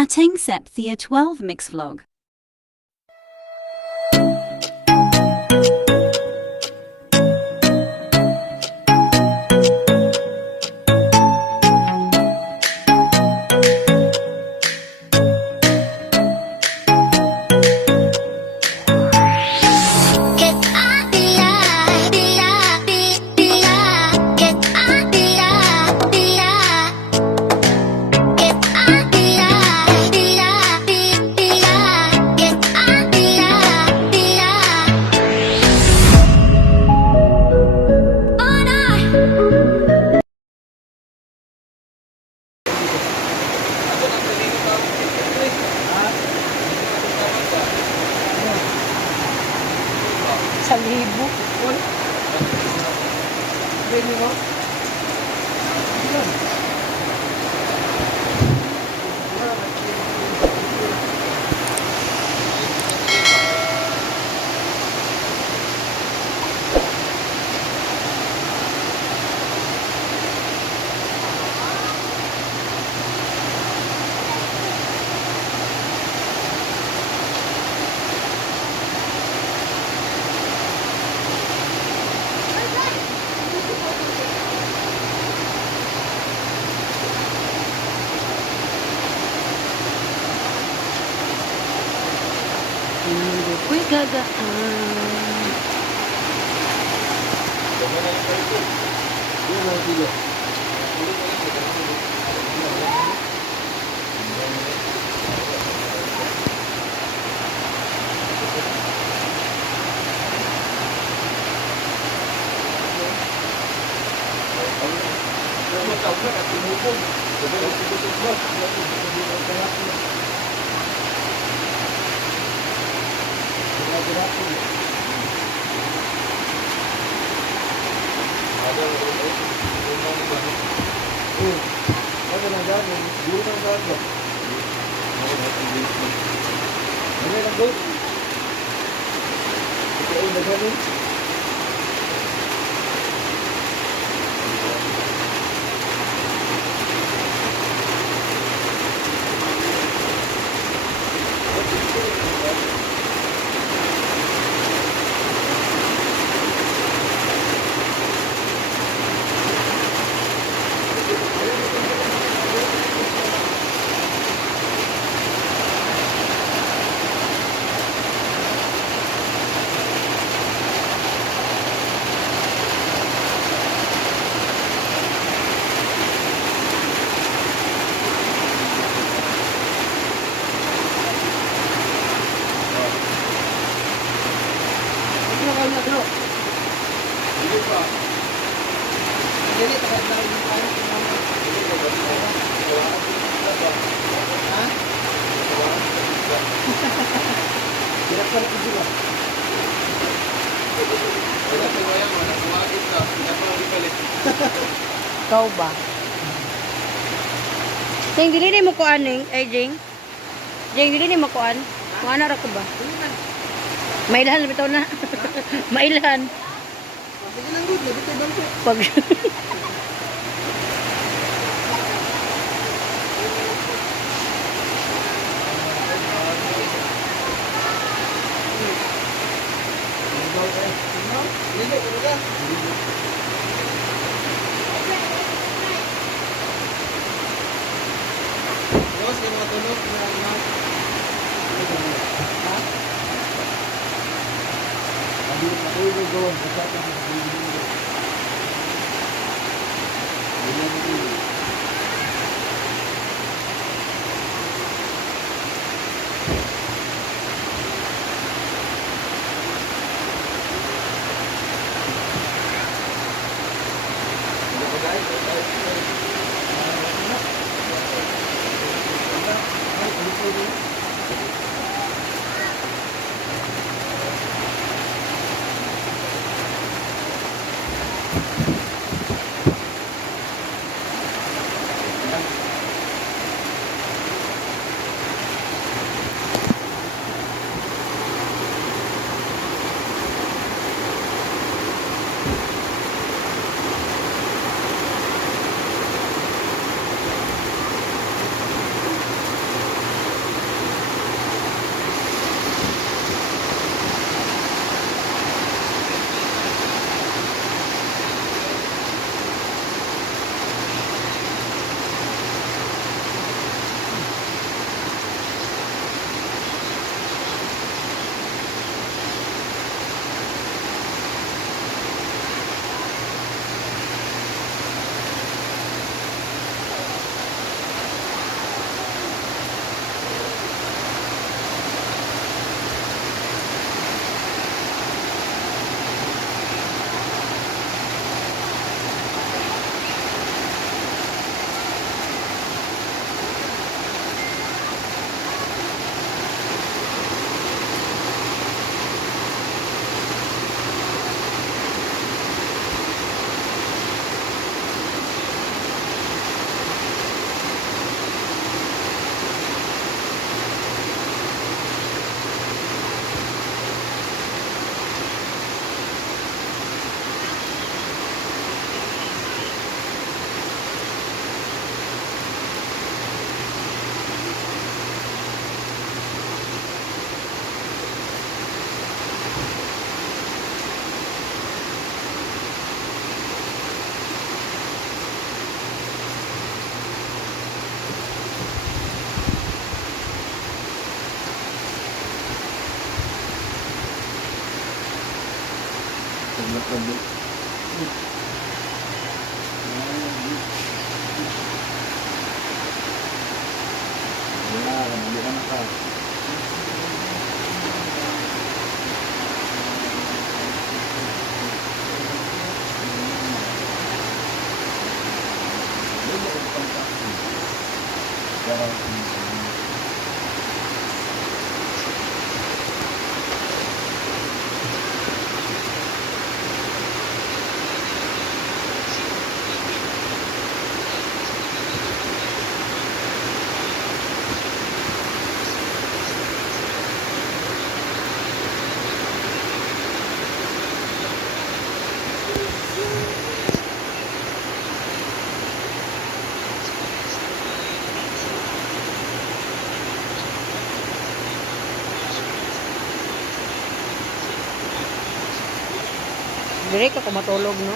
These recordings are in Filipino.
ating Septhia 12 Mix Vlog. Sa libo. Bili mo? Hindi ko'y gagaan. Ikaw ba? Jeng, dili ni mo kuan ning, Jeng. Jeng, dili ni mo kuan. Mana ra ko ba? Mailan bitaw na. Mailan. Pag Wala, hindi ka naka. Direk ako matulog, no?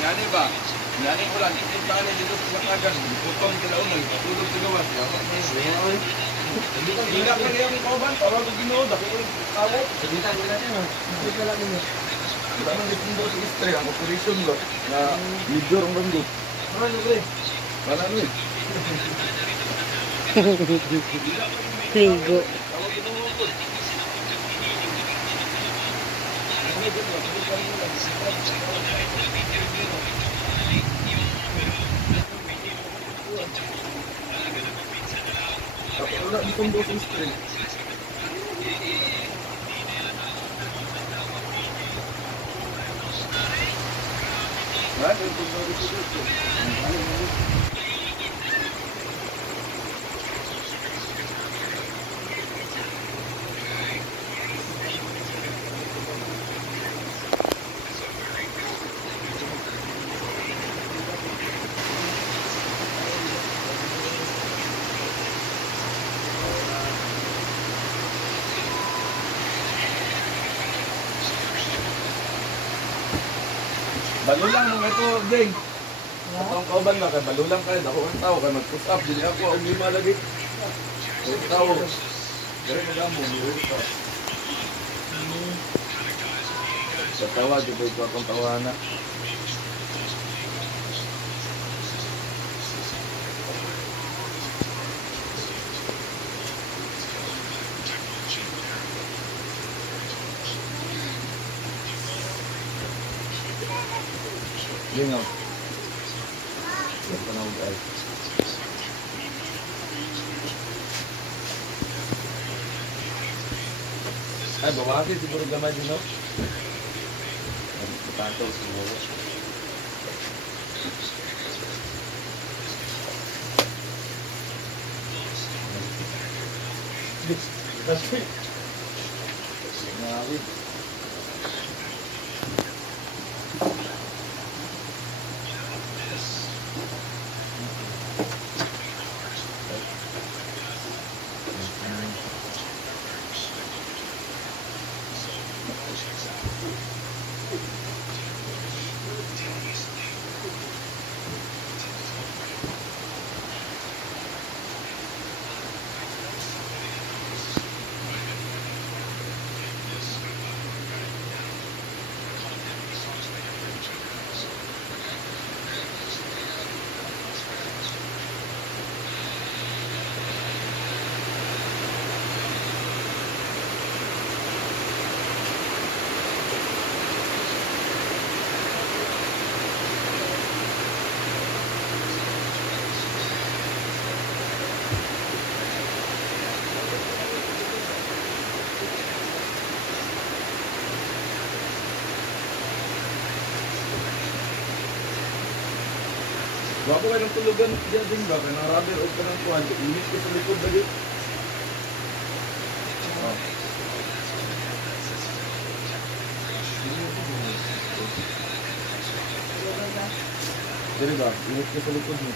Yani ba? Yani ulan, kita ni dito sa kagan, putong sila unang, tulog sa gawas. Hindi ka kaya yung kauban, tawag ko Ginoo, dako ko tawag. Salita ko lang yan. Hindi ka lang niya. Kita man dito sa istre ang operation lo na major ang bando. Ano ko eh? Wala no eh. Ligo. Tawag Ginoo ko. Wala ditong dos istre. Wala ditong dos istre. Balulang nung ito, Ding. Ang kauban na kay balulang kay dako ang tao kay mag-push up dili ako og lima lagi. Ang tao. Dire mo damo ni ko. Sa tawa di ko akong tawana. Lingaw. Yan pa na ako guys. Ay, babaki siguro gamay din, no? Patato siguro. Kasi, ngawi. Bago kayo ng tulugan dyan din ba? Kaya rubber o ka ng kuhan. Init ko sa likod lagi. Oh. Dili ba? Init ko sa likod mo.